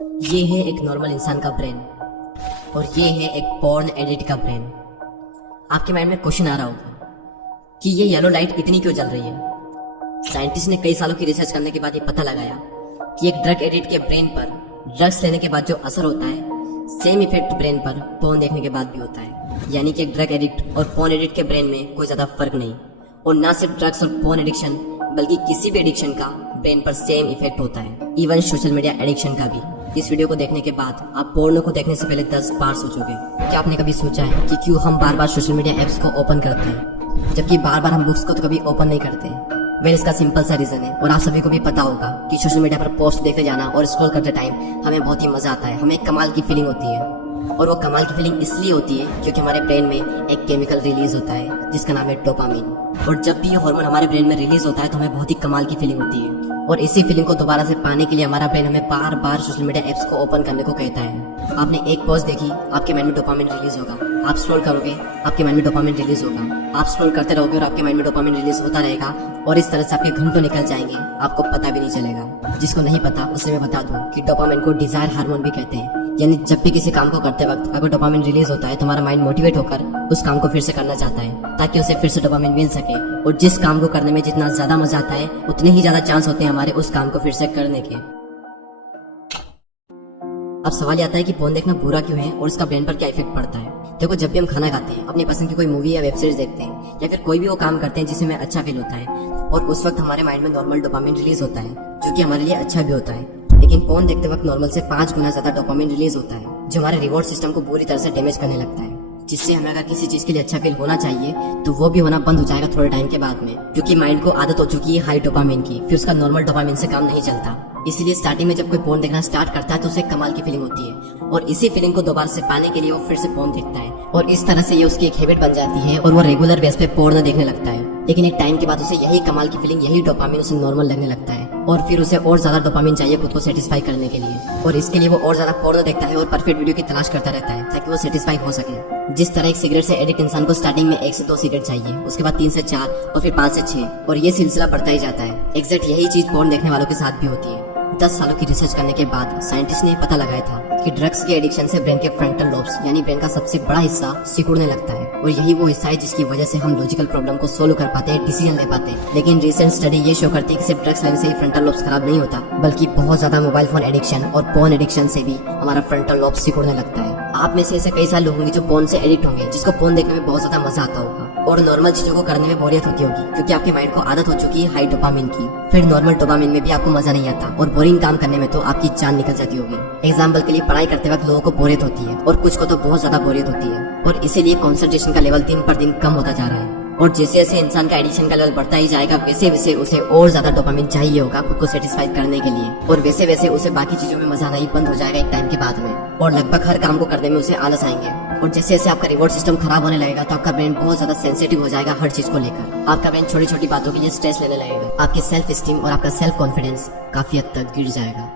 ये है एक नॉर्मल इंसान का ब्रेन और ये है एक पॉर्न एडिट का ब्रेन। आपके माइंड में क्वेश्चन आ रहा होगा कि ये येलो लाइट इतनी क्यों जल रही है। साइंटिस्ट ने कई सालों की रिसर्च करने के बाद ये पता लगाया कि एक ड्रग एडिक्ट के ब्रेन पर ड्रग्स लेने के बाद जो असर होता है सेम इफेक्ट ब्रेन पर पॉर्न देखने के बाद भी होता है। यानी कि एक ड्रग एडिक्ट और पॉर्न एडिक्ट के ब्रेन में कोई ज्यादा फर्क नहीं, और ना सिर्फ ड्रग्स और पॉर्न एडिक्शन बल्कि किसी भी एडिक्शन का ब्रेन पर सेम इफेक्ट होता है, इवन सोशल मीडिया एडिक्शन का भी। इस वीडियो को देखने के बाद आप पोर्नो को देखने से पहले 10 बार सोचोगे। क्या आपने कभी सोचा है कि क्यों हम बार बार सोशल मीडिया एप्स को ओपन करते हैं जबकि बार बार हम बुक्स को तो कभी ओपन नहीं करते। वेल, इसका सिंपल सा रीजन है और आप सभी को भी पता होगा कि सोशल मीडिया पर पोस्ट देखते जाना और स्क्रॉल करते टाइम हमें बहुत ही मजा आता है, हमें एक कमाल की फीलिंग होती है। और वो कमाल की फीलिंग इसलिए होती है क्योंकि हमारे ब्रेन में एक केमिकल रिलीज होता है जिसका नाम है डोपामिन। और जब भी ये हार्मोन हमारे ब्रेन में रिलीज होता है तो हमें बहुत ही कमाल की फीलिंग होती है। और इसी फीलिंग को दोबारा से पाने के लिए हमारा ब्रेन हमें बार बार सोशल मीडिया एप्स को ओपन करने को कहता है। आपने एक पोस्ट देखी, आपके माइंड में डोपामिन रिलीज होगा। आप स्क्रॉल करोगे, आपके माइंड में डोपामिन रिलीज होगा। आप स्क्रॉल करते रहोगे और आपके माइंड में डोपामिन रिलीज होता रहेगा और इस तरह से आपके घंटों निकल जाएंगे, आपको पता भी नहीं चलेगा। जिसको नहीं पता उसे मैं बता दूं कि डोपामिन को डिजायर हार्मोन भी कहते हैं। यानी जब भी किसी काम को करते वक्त अगर डोपामिन रिलीज होता है तो हमारा माइंड मोटिवेट होकर उस काम को फिर से करना चाहता है ताकि उसे फिर से डोपामिन मिल सके। और जिस काम को करने में जितना ज्यादा मजा आता है उतने ही ज्यादा चांस होते हैं हमारे उस काम को फिर से करने के। अब सवाल आता है कि फोन देखना बुरा क्यों है और इसका ब्रेन पर क्या इफेक्ट पड़ता है। देखो, जब भी हम खाना खाते हैं, अपनी पसंद की कोई मूवी या वेब सीरीज देखते हैं या फिर कोई भी वो काम करते हैं जिसमें हमें अच्छा फील होता है और उस वक्त हमारे माइंड में नॉर्मल डोपामिन रिलीज होता है जो कि हमारे लिए अच्छा भी होता है। लेकिन फोन देखते वक्त नॉर्मल से 5 गुना ज्यादा डोपामिन रिलीज होता है जो हमारे रिवॉर्ड सिस्टम को बुरी तरह से डैमेज करने लगता है, जिससे हमें अगर किसी चीज के लिए अच्छा फील होना चाहिए तो वो भी होना बंद हो जाएगा थोड़े टाइम के बाद में, क्योंकि माइंड को आदत हो चुकी है हाई डोपामिन की। फिर उसका नॉर्मल डोपामिन से काम नहीं चलता। इसीलिए स्टार्टिंग में जब कोई फोन देखना स्टार्ट करता है तो उसे कमाल की फीलिंग होती है और इसी फीलिंग को दोबारा से पाने के लिए वो फिर से फोन देखता है और इस तरह से ये उसकी एक हैबिट बन जाती है और वो रेगुलर बेस पे पोर्न देखने लगता है। लेकिन एक टाइम के बाद उसे यही कमाल की फीलिंग, यही डोपामिन उसे नॉर्मल लगने लगता है और फिर उसे और ज्यादा डोपामिन चाहिए खुद को सेटिस्फाई करने के लिए। और इसके लिए वो और ज्यादा पोर्न देखता है और परफेक्ट वीडियो की तलाश करता रहता है ताकि वो सेटिस्फाई हो सके। जिस तरह एक सिगरेट से एडिक्ट इंसान को स्टार्टिंग में 1 से 2 सिगरेट चाहिए, उसके बाद 3 से 4 और फिर 5 से 6 और ये सिलसिला बढ़ता ही जाता है। एग्जैक्ट यही चीज पोर्न देखने वालों के साथ भी होती है। 10 सालों की रिसर्च करने के बाद साइंटिस्ट ने पता लगाया था कि ड्रग्स के एडिक्शन से ब्रेन के फ्रंटल लोब्स यानी ब्रेन का सबसे बड़ा हिस्सा सिकुड़ने लगता है और यही वो हिस्सा है जिसकी वजह से हम लॉजिकल प्रॉब्लम को सोल्व कर पाते हैं, डिसीजन ले पाते हैं। लेकिन रिसेंट स्टडी ये शो करती है कि सिर्फ ड्रग्स लेने से ही फ्रंटल लोब्स खराब नहीं होता, बल्कि बहुत ज्यादा मोबाइल फोन एडिक्शन और पोर्न एडिक्शन से भी हमारा फ्रंटल लोब सिकुड़ने लगता है। आप में से ऐसे कई सारे लोग होंगे जो पोर्न से एडिक्ट होंगे, जिसको पोर्न देखने में बहुत ज्यादा मजा आता होगा और नॉर्मल चीजों को करने में बोरियत होती होगी क्योंकि आपके माइंड को आदत हो चुकी है हाई डोपामिन की। फिर नॉर्मल डोपामिन में भी आपको मजा नहीं आता और बोरिंग काम करने में तो आपकी जान निकल जाती होगी। एग्जाम्पल के लिए, पढ़ाई करते वक्त लोगों को बोरियत होती है और कुछ को तो बहुत ज्यादा बोरियत होती है और इसीलिए कंसंट्रेशन का लेवल दिन पर दिन कम होता जा रहा है। और जैसे जैसे इंसान का एडिक्शन का लेवल बढ़ता ही जाएगा वैसे वैसे उसे और ज्यादा डोपामिन चाहिए होगा खुद को सेटिस्फाई करने के लिए और वैसे वैसे उसे बाकी चीजों में मजा आना ही बंद हो जाएगा एक टाइम के बाद में और लगभग हर काम को करने में उसे आलस आएंगे। और जैसे जैसे आपका रिवॉर्ड सिस्टम खराब होने लगेगा तो आपका ब्रेन बहुत ज्यादा सेंसिटिव हो जाएगा हर चीज को लेकर। आपका ब्रेन छोटी छोटी बातों के लिए स्ट्रेस लेने लगेगा, आपकी सेल्फ स्टीम और आपका सेल्फ कॉन्फिडेंस काफी हद तक गिर जाएगा।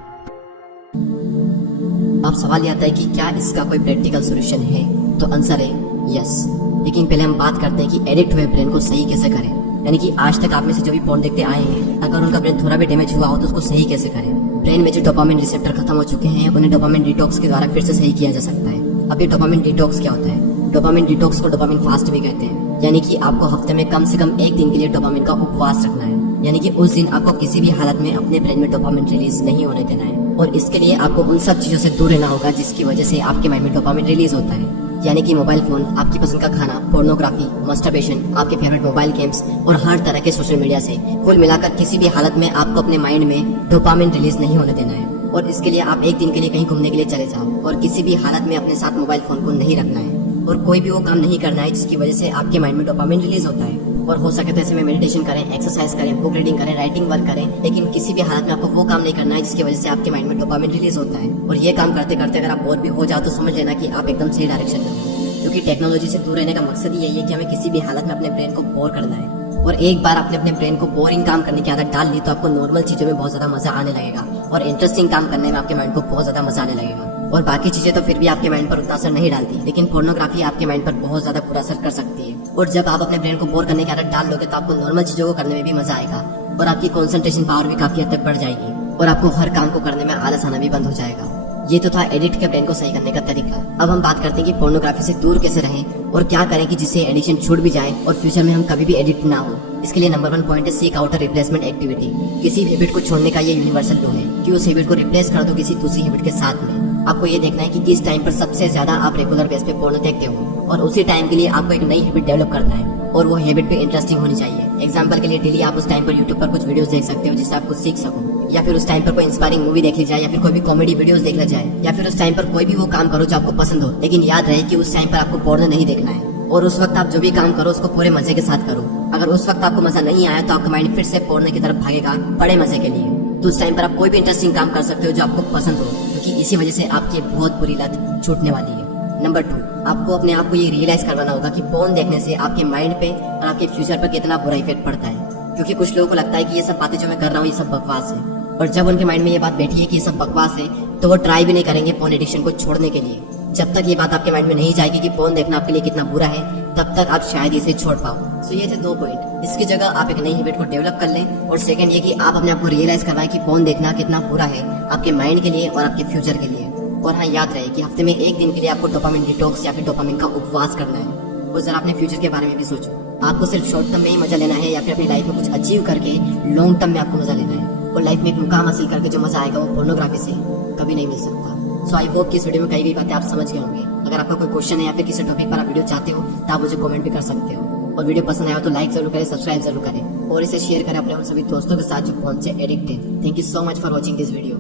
अब सवाल आता है कि क्या इसका कोई प्रैक्टिकल सोल्यूशन है, तो आंसर है यस। लेकिन पहले हम बात करते हैं कि एडिक्ट हुए ब्रेन को सही कैसे करें। यानी कि आज तक आप में से जो भी पोर्न देखते आए हैं, अगर उनका ब्रेन थोड़ा भी डैमेज हुआ हो तो उसको सही कैसे करें। ब्रेन में जो डोपामिन रिसेप्टर खत्म हो चुके हैं उन्हें डोपामिन डिटॉक्स के द्वारा फिर से सही किया जा सकता है। अब ये डोपामिन डिटॉक्स क्या होता है? डोपामिन डिटॉक्स को डोपामिन फास्ट भी कहते हैं। यानी कि आपको हफ्ते में कम से कम 1 दिन के लिए डोपामिन का उपवास रखना है। यानी कि उस दिन आपको किसी भी हालत में अपने ब्रेन में डोपामिन रिलीज नहीं होने देना है और इसके लिए आपको उन सब चीजों से दूर रहना होगा जिसकी वजह से आपके माइंड में डोपामिन रिलीज होता है। यानी कि मोबाइल फोन, आपकी पसंद का खाना, पोर्नोग्राफी, मस्टरबेशन, आपके फेवरेट मोबाइल गेम्स और हर तरह के सोशल मीडिया से कुल मिलाकर किसी भी हालत में आपको अपने माइंड में डोपामिन रिलीज नहीं होने देना है। और इसके लिए आप 1 दिन के लिए कहीं घूमने के लिए चले जाओ और किसी भी हालत में अपने साथ मोबाइल फोन को नहीं रखना है और कोई भी वो काम नहीं करना है जिसकी वजह से आपके माइंड में डोपामिन रिलीज होता है। और हो सके तो ऐसे में मेडिटेशन करें, एक्सरसाइज करें, बुक रीडिंग करें, राइटिंग वर्क करें, लेकिन किसी भी हालत में आपको वो काम नहीं करना है जिसकी वजह से आपके माइंड में डोपामिन रिलीज होता है। और ये काम करते करते अगर आप बोर भी हो जाओ तो समझ लेना कि आप एकदम सही डायरेक्शन में हो, क्योंकि टेक्नोलॉजी से दूर रहने का मकसद यही है कि हमें किसी भी हालत में अपने ब्रेन को बोर करना है। और एक बार आपने अपने ब्रेन को बोरिंग काम करने की आदत डाल ली तो आपको नॉर्मल चीजों में बहुत ज्यादा मजा आने लगेगा और इंटरेस्टिंग काम करने में आपके माइंड को बहुत ज्यादा मजा आने लगेगा। और बाकी चीजें तो फिर भी आपके माइंड पर उतना असर नहीं डालती, लेकिन पोर्नोग्राफी आपके माइंड पर बहुत ज्यादा बुरा असर कर सकती है। और जब आप अपने ब्रेन को बोर करने की आदत डाल लोगे तो आपको नॉर्मल चीजों को करने में भी मजा आएगा और आपकी कंसंट्रेशन पावर भी काफी हद तक बढ़ जाएगी और आपको हर काम को करने में आलस आना भी बंद हो जाएगा। ये तो था एडिक्ट के ब्रेन को सही करने का तरीका। अब हम बात करते हैं कि पोर्नोग्राफी से दूर कैसे रहें और क्या करें कि जिससे एडिक्शन छूट भी जाए और फ्यूचर में हम कभी भी एडिक्ट ना हो। इसके लिए नंबर 1 पॉइंट है seek out a replacement activity. किसी हैबिट को छोड़ने का ये यूनिवर्सल लॉ है कि उस हैबिट को रिप्लेस कर दो किसी दूसरी हैबिट के साथ में। आपको ये देखना है कि किस टाइम पर सबसे ज्यादा आप रेगुलर बेस पे पोर्नो देखते हो और उसी टाइम के लिए आपको एक नई हैबिट डेवलप करना है और वो हैबिट भी इंटरेस्टिंग होनी चाहिए। एग्जांपल के लिए डेली आप उस टाइम पर यूट्यूब पर कुछ वीडियोस देख सकते हो जिससे आप कुछ सीख सको, या फिर उस टाइम पर कोई इंस्पायरिंग मूवी देख ली जाए, या फिर कोई भी कॉमेडी वीडियोस देख ली जाए, या फिर उस टाइम पर कोई भी वो काम करो जो आपको पसंद हो। लेकिन याद रहे कि उस टाइम पर आपको पोर्नो नहीं देखना है और उस वक्त आप जो भी काम करो उसको पूरे मजे के साथ करो। अगर उस वक्त आपको मजा नहीं आया तो आपका माइंड फिर से पोर्नो की तरफ भागेगा बड़े मजे के लिए। तो उस टाइम पर आप कोई भी इंटरेस्टिंग काम कर सकते हो जो आपको पसंद हो, क्योंकि इसी वजह से आपकी बहुत बुरी लत छूटने वाली है। नंबर 2, आपको अपने आप को ये रियलाइज करवाना होगा कि पोर्न देखने से आपके माइंड पे और आपके फ्यूचर पर कितना बुरा इफेक्ट पड़ता है। क्योंकि कुछ लोगों को लगता है कि ये सब बातें जो मैं कर रहा हूँ ये सब बकवास है, और जब उनके माइंड में ये बात बैठी है कि ये सब बकवास है तो वो ट्राई भी नहीं करेंगे पोर्न एडिक्शन को छोड़ने के लिए। जब तक ये बात आपके माइंड में नहीं जाएगी कि पोर्न देखना आपके लिए कितना बुरा है, तब तक आप शायद इसे छोड़ पाओ। सो ये थे 2 पॉइंट। इसकी जगह आप एक नई हैबिट को डेवलप कर लें, और सेकंड ये कि आप अपने आप को रियलाइज करवाएं कि पोर्न देखना कितना बुरा है आपके माइंड के लिए और आपके फ्यूचर के लिए। और हाँ, याद रहे कि हफ्ते में 1 दिन के लिए आपको डोपामिन डिटॉक्स या फिर डोपामिन का उपवास करना है। और जरा अपने फ्यूचर के बारे में भी सोचो, आपको सिर्फ शॉर्ट टर्म में ही मजा लेना है या फिर अपनी लाइफ में कुछ अचीव करके लॉन्ग टर्म में आपको मजा लेना है। और लाइफ में एक मुकाम हासिल करके जो मजा आएगा वो पोर्नोग्राफी से कभी नहीं मिल सकता। सो आई होप कि इस वीडियो में कई भी बातें आप समझ गए होंगे। अगर आपका कोई क्वेश्चन है या फिर किसी टॉपिक पर आप वीडियो चाहते हो तो आप मुझे कमेंट भी कर सकते हो। और वीडियो पसंद आया तो लाइक जरूर करें, सब्सक्राइब जरूर करें और इसे शेयर करें अपने उन सभी दोस्तों के साथ जो फोन से एडिक्ट है। Thank you so much for watching this video.